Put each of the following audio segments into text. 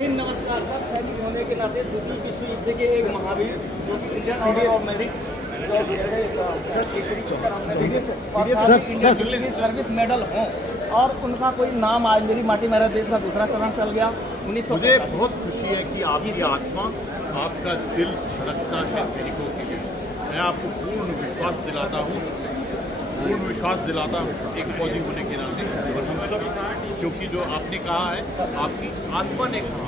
नमस्कार सर, सैनिक होने के नाते द्वितीय विश्व युद्ध के एक महावीर जो कि Indian order of merit service medal हों और उनका कोई नाम आज मेरी माटी मेरा देश का दूसरा चरण चल गया 1900। मुझे बहुत खुशी है कि आपकी आत्मा, आपका दिल धड़कता है सैनिकों के लिए। मैं आपको पूर्ण विश्वास दिलाता हूँ एक फौजी होने के नाते, और हम सब, क्योंकि जो आपने कहा है आपकी आत्मा ने कहा।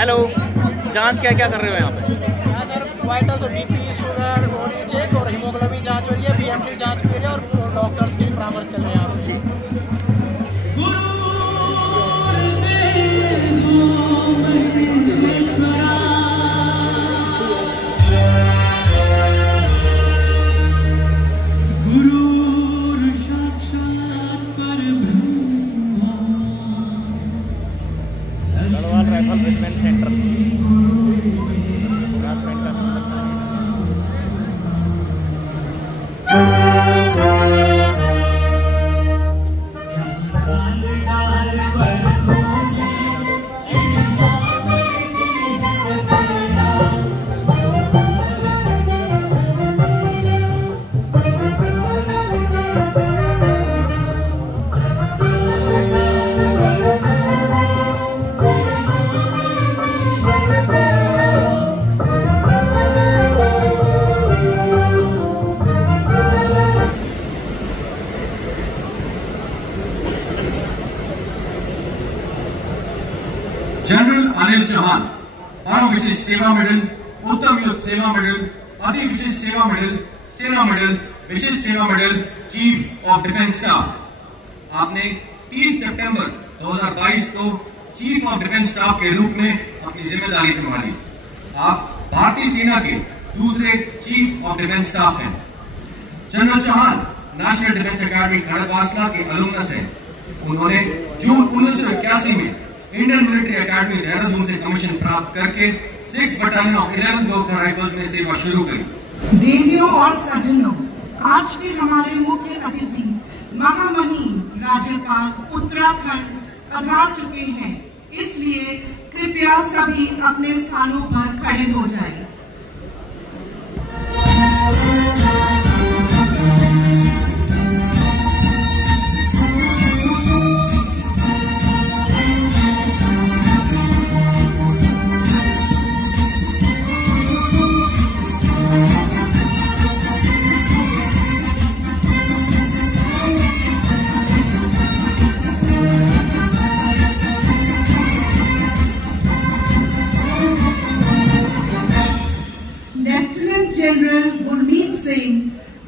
हेलो, जांच क्या क्या कर रहे हो यहाँ पे? हाँ sir, vitals, BP, sugar, body check और हीमोग्लोबिन जांच हो रही है, बीएमसी जांच भी हो रही है और डॉक्टर्स के परामर्श चल रहे हैं यहाँ पे। Garhwal rifle regiment centre general Anil Chauhan, Param Vishisht सेवा मेडल, उत्तम युद्ध सेवा मेडल, अति विशेष सेवा मेडल, सेना मेडल, विशेष सेवा medal, chief of defence staff. आपने 30 सितंबर 2022 को चीफ ऑफ डिफेंस स्टाफ के रूप में अपनी जिम्मेदारी संभाली। आप भारतीय सेना के दूसरे चीफ ऑफ डिफेंस स्टाफ हैं। General Chauhan national defence academy Khadakwasla के अलुमनस हैं। उन्होंने जून 1981 में इंडियन मिलिट्री अकेडमी देहरादून से कमीशन प्राप्त करके 6 बटालियन ऑफ 11 गोरखा राइफल्स में सेवा शुरू करी। देवियों और सज्जनों, आज के हमारे मुख्य अतिथि महामहिम राज्यपाल उत्तराखंड पधार चुके हैं, इसलिए कृपया सभी अपने स्थानों पर खड़े हो जाएं।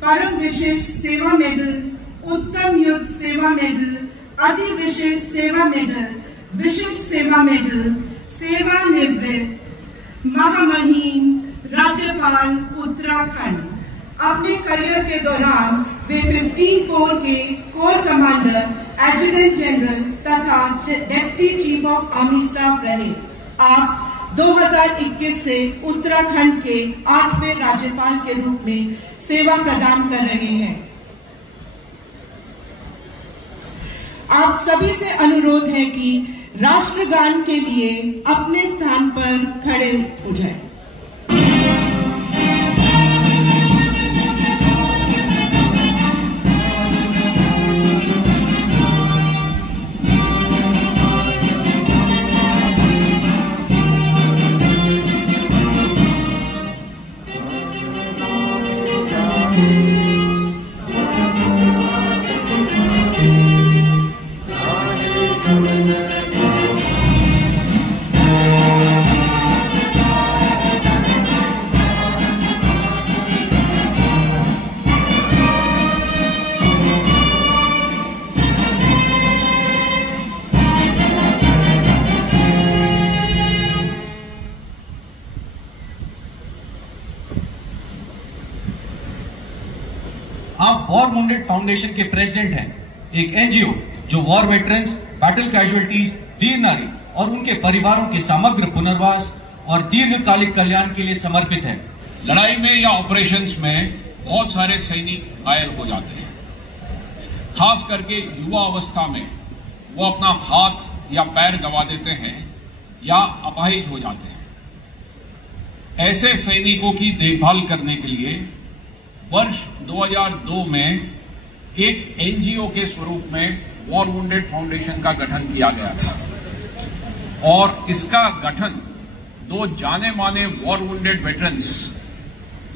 परम विशेष सेवा मेडल, उत्तम युद्ध सेवा मेडल, अति विशेष सेवा मेडल, विशिष्ट सेवा मेडल, सेवानिवृत्त महामहिम राज्यपाल उत्तराखंड। अपने करियर के दौरान वे 15 कोर के कोर कमांडर, एडजुटेंट जनरल तथा deputy chief of army staff रहे। आप 2021 से उत्तराखंड के 8वें राज्यपाल के रूप में सेवा प्रदान कर रहे हैं। आप सभी से अनुरोध है कि राष्ट्रगान के लिए अपने स्थान पर खड़े हो जाएं। आप वॉर वुंडेड फाउंडेशन के प्रेसिडेंट हैं, एक एनजीओ जो वॉर वेटरन्स, बैटल कैजुअल्टीज, वीर नारी और उनके परिवारों के समग्र पुनर्वास और दीर्घकालिक कल्याण के लिए समर्पित है। लड़ाई में या ऑपरेशंस में बहुत सारे सैनिक घायल हो जाते हैं, खास करके युवा अवस्था में वो अपना हाथ या पैर गंवा देते हैं या अपाहिज हो जाते हैं। ऐसे सैनिकों की देखभाल करने के लिए वर्ष 2002 में एक एनजीओ के स्वरूप में वॉर वुंडेड फाउंडेशन का गठन किया गया था और इसका गठन 2 जाने माने war wounded veterans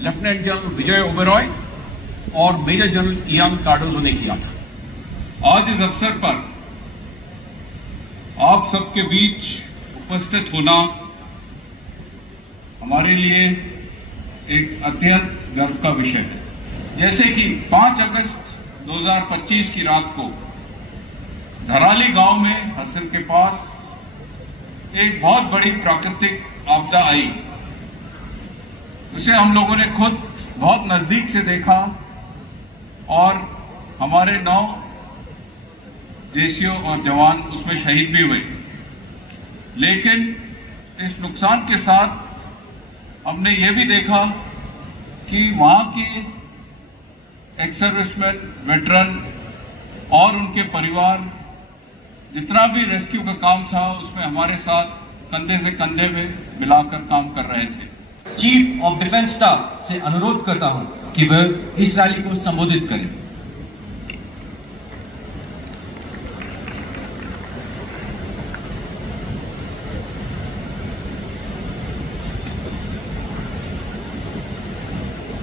lieutenant general Vijay Oberoi और मेजर जनरल इयान कार्डोजो ने किया था। आज इस अवसर पर आप सबके बीच उपस्थित होना हमारे लिए एक अत्यंत गर्व का विषय है। जैसे कि 5 अगस्त 2025 की रात को धराली गांव में हसन के पास एक बहुत बड़ी प्राकृतिक आपदा आई। उसे हम लोगों ने खुद बहुत नजदीक से देखा और हमारे 9 देशियों और जवान उसमें शहीद भी हुए। लेकिन इस नुकसान के साथ हमने ये भी देखा कि वहां की एक्स सर्विसमैन, वेटरन और उनके परिवार जितना भी रेस्क्यू का काम था उसमें हमारे साथ कंधे से कंधे में मिलाकर काम कर रहे थे। चीफ ऑफ डिफेंस स्टाफ से अनुरोध करता हूं कि वह इस रैली को संबोधित करें।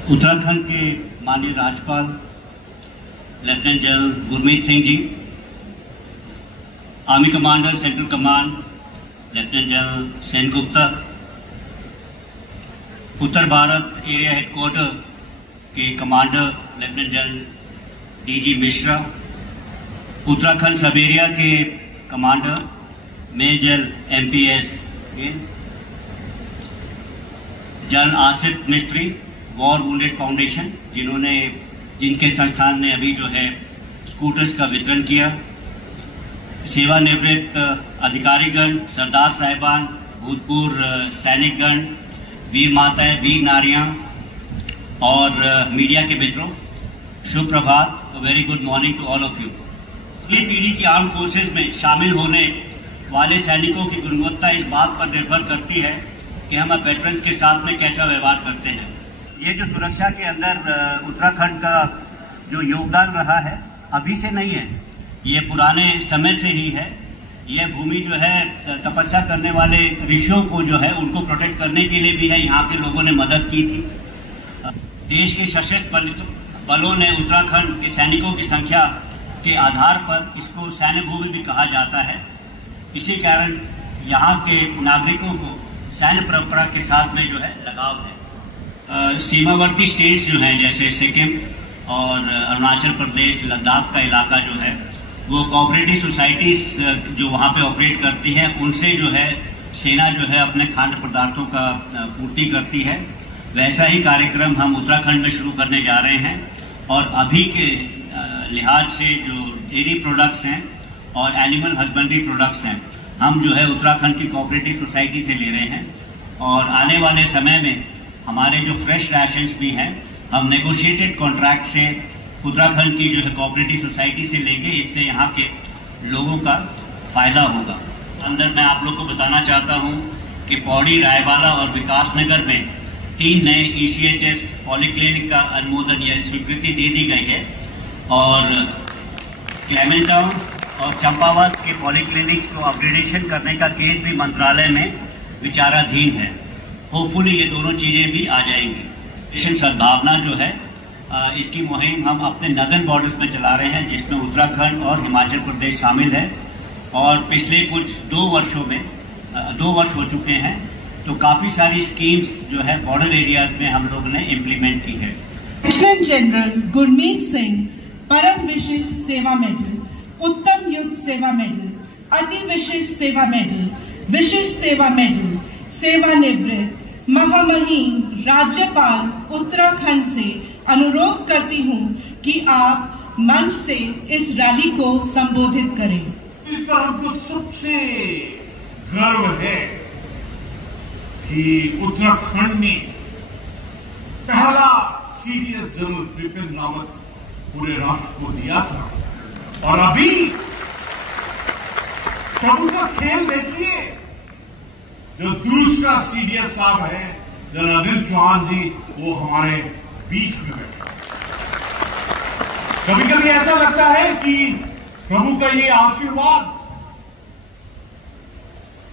उत्तराखंड के माननीय राज्यपाल lieutenant general Gurmeet Singh ji, army commander central command lieutenant general Sen Gupta, Uttar Bharat area headquarter के commander lieutenant general DG Mishra, Uttarakhand sub area के commander major MPS general Asif Mistry, war wounded foundation जिनके संस्थान ने अभी जो है स्कूटर्स का वितरण किया, सेवानिवृत्त अधिकारीगण, सरदार साहिबान, भूतपूर्व सैनिकगण, वीर माताएं, वीर नारियां और मीडिया के मित्रों, शुभ प्रभात, very good morning to all of you. ये पीढ़ी की आर्म फोर्सेस में शामिल होने वाले सैनिकों की गुणवत्ता इस बात पर निर्भर करती है कि हम वेटरन्स के साथ में कैसा व्यवहार करते हैं। ये जो सुरक्षा के अंदर उत्तराखंड का जो योगदान रहा है अभी से नहीं है, ये पुराने समय से ही है। ये भूमि जो है तपस्या करने वाले ऋषियों को जो है उनको प्रोटेक्ट करने के लिए भी है, यहाँ के लोगों ने मदद की थी। देश के सशस्त्र बलों ने उत्तराखंड के सैनिकों की संख्या के आधार पर इसको सैन्य भूमि भी कहा जाता है। इसी कारण यहाँ के नागरिकों को सैन्य परंपरा के साथ में जो है लगाव है। सीमावर्ती स्टेट्स जो हैं जैसे सिक्किम, और अरुणाचल प्रदेश, लद्दाख का इलाका जो है वो कोऑपरेटिव सोसाइटीज जो वहाँ पे ऑपरेट करती हैं उनसे जो है सेना जो है अपने खाद्य पदार्थों का पूर्ति करती है। वैसा ही कार्यक्रम हम उत्तराखंड में शुरू करने जा रहे हैं और अभी के लिहाज से जो डेयरी प्रोडक्ट्स हैं और एनिमल हस्बेंड्री प्रोडक्ट्स हैं हम जो है उत्तराखंड की कोऑपरेटिव सोसाइटी से ले रहे हैं और आने वाले समय में हमारे जो फ्रेश राशंस भी हैं हम नेगोशिएटेड कॉन्ट्रैक्ट से उत्तराखंड की जो है कोऑपरेटिव सोसाइटी से लेंगे। इससे यहाँ के लोगों का फायदा होगा। अंदर मैं आप लोग को बताना चाहता हूँ कि पौड़ी, रायवाला और विकासनगर में 3 नए ECHS पॉलीक्लिनिक का अनुमोदन या स्वीकृति दे दी गई है और क्लेमेंट टाउन और चंपावत के पॉलीक्लिनिक्स को अपग्रेडेशन करने का केस भी मंत्रालय में विचाराधीन है। होपफुली ये दोनों चीज़ें भी आ जाएंगी। मिशन सद्भावना जो है इसकी मुहिम हम अपने नदर्न बॉर्डर्स में चला रहे हैं जिसमें उत्तराखंड और हिमाचल प्रदेश शामिल है और पिछले कुछ 2 वर्षों में 2 वर्ष हो चुके हैं तो काफ़ी सारी स्कीम्स जो है बॉर्डर एरियाज में हम लोगों ने इम्प्लीमेंट की है। लेफ्टिनेंट जनरल गुरमीत सिंह परम विशिष्ट सेवा मेडल, उत्तम युद्ध सेवा मेडल, अति विशिष्ट सेवा मेडल, विशिष्ट सेवा मेडल, सेवानिवृत्त महामहिम राज्यपाल उत्तराखंड से अनुरोध करती हूं कि आप मंच से इस रैली को संबोधित करें। इस पर हमको सबसे गर्व है कि उत्तराखंड ने पहला सीडीएस जनरल बिपिन रावत पूरे राष्ट्र को दिया था और अभी प्रभु का खेल देखिए, जो दूसरा सीडीएस साहब है जनरल अनिल चौहान जी, वो हमारे बीच में बैठे। कभी कभी ऐसा लगता है कि प्रभु का ये आशीर्वाद,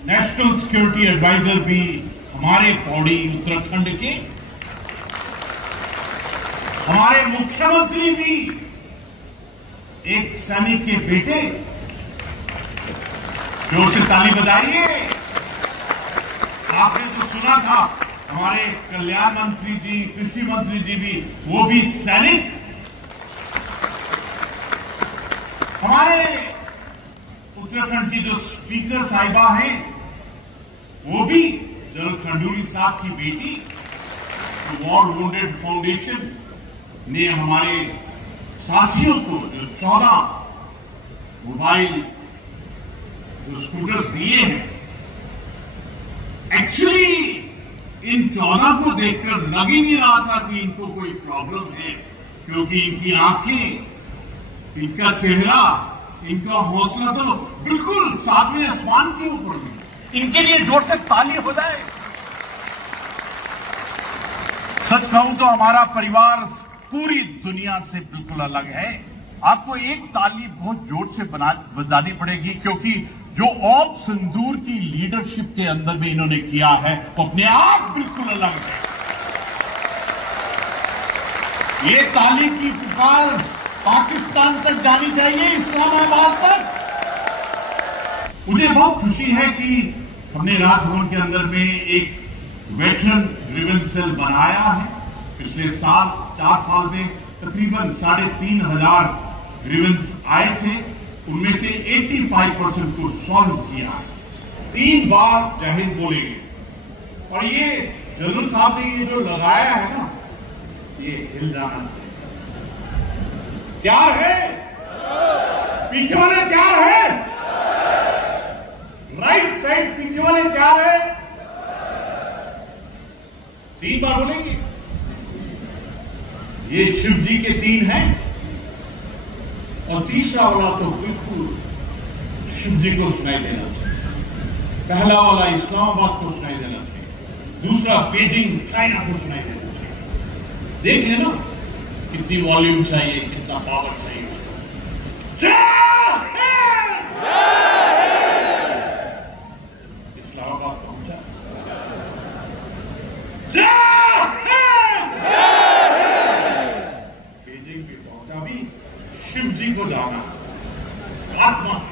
नेशनल सिक्योरिटी एडवाइजर भी हमारे पौड़ी उत्तराखंड के, हमारे मुख्यमंत्री भी एक सैनिक के बेटे, जोर से ताली बजाइए। आपने तो सुना था हमारे कल्याण मंत्री जी, कृषि मंत्री जी भी, वो भी सैनिक। हमारे उत्तराखंड की जो स्पीकर साहिबा हैं वो भी जनरल खंडूरी साहब की बेटी। वॉर वुंडेड फाउंडेशन ने हमारे साथियों को जो 14 मोबाइल जो स्कूटर्स दिए हैं, एक्चुअली इन 14 को देखकर लग ही नहीं रहा था कि इनको कोई प्रॉब्लम है, क्योंकि इनकी आंखें, इनका चेहरा, इनका हौसला तो बिल्कुल सातवें आसमान के ऊपर में। इनके लिए जोर से ताली हो जाए। सच कहूं तो हमारा परिवार पूरी दुनिया से बिल्कुल अलग है। आपको एक ताली बहुत जोर से बजानी पड़ेगी, क्योंकि जो ऑप सिंदूर की लीडरशिप के अंदर में इन्होंने किया है वो अपने आप बिल्कुल अलग है। ये ताली की पुकार पाकिस्तान तक जानी चाहिए, इस्लामाबाद तक। मुझे बहुत खुशी है कि हमने राजभवन के अंदर में एक वेटरन ग्रीवेंस सेल बनाया है। पिछले साल 4 साल में तकरीबन 3,500 ग्रीवेंस आए थे, उनमें से 85% को सॉल्व किया है। 3 बार जय हिंद बोलेंगे। और ये जनरल साहब ने ये जो लगाया है ना, ये हिल जाना से तैयार है, पीछे वाले तैयार है, राइट साइड पीछे वाले तैयार है। 3 बार बोलेंगे। ये शिव जी के 3 हैं और तीसरा वाला तो बिल्कुल शिव जी को सुनाई देना चाहिए। पहला वाला इस्लामाबाद को सुनाई देना चाहिए, दूसरा बीजिंग चाइना को सुनाई देना चाहिए। देख लेना कितनी वॉल्यूम चाहिए, कितना पावर चाहिए। इस्लामाबाद पहुंचा, बीजिंग भी पहुंचा। भी शिव जी को जाना आत्मा है।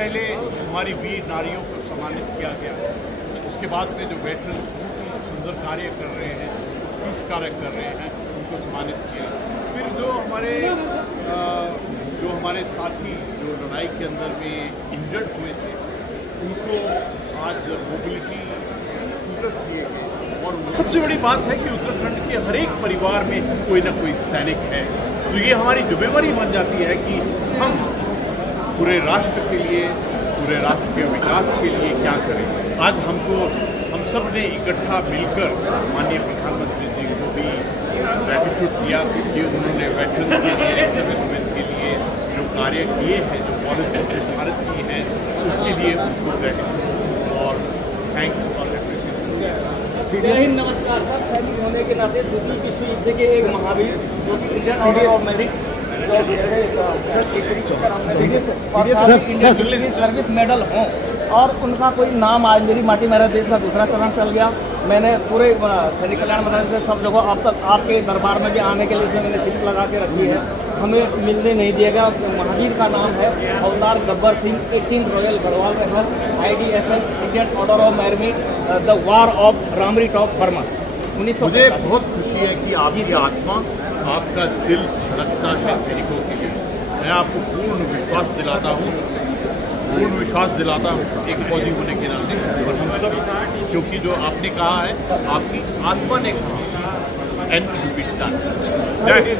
पहले हमारी वीर नारियों को सम्मानित किया गया, उसके बाद में जो वेटरन्स सुंदर कार्य कर रहे हैं, उत्कृष्ट कार्य कर रहे हैं, उनको सम्मानित किया। फिर जो हमारे साथी जो लड़ाई के अंदर में इंजर्ड हुए थे, उनको आज मोबिलिटी स्कूटर्स दिए गए। और सबसे बड़ी बात है कि उत्तराखंड के हर एक परिवार में कोई ना कोई सैनिक है, तो ये हमारी जिम्मेवारी बन जाती है कि हम पूरे राष्ट्र के लिए, पूरे राष्ट्र के विकास के लिए क्या करें। आज हम सब ने इकट्ठा मिलकर माननीय प्रधानमंत्री जी को भी ग्रेटिट्यूड दिया कि उन्होंने वेटरन के लिए, सर्विसमैन के लिए जो कार्य किए हैं, जो पॉलिसी निर्धारित की है, उसके लिए उनको ग्रेटिट्यूड और थैंक्स और एप्रिसिएशन। जय हिंद, नमस्कार सर। सैनिक होने के नाते दूसरी विश्व युद्ध के एक महावीर जो कि Indian order of merit service medal हों और उनका कोई नाम आज मेरी माटी मेरा देश का दूसरा चरण चल गया। मैंने पूरे सैनिक कल्याण मंत्रालय से सब जगह अब तक आपके दरबार में भी आने के लिए इसमें मैंने सीट लगा के रखी है, हमें मिलने नहीं दिया गया। महावीर का नाम है हवलदार Gabbar Singh, 18 royal Garhwal Mahal, IDSL Indian order of merit, the war of रामरी टॉप बर्मा। मुझे बहुत खुशी है कि आपकी आत्मा, आपका दिल धड़कता है सैनिकों के लिए। मैं आपको पूर्ण विश्वास दिलाता हूँ एक फौजी होने के नाते, और हम सब, क्योंकि जो आपने कहा है, आपकी आत्मा ने कहा, एंड जय हिंद।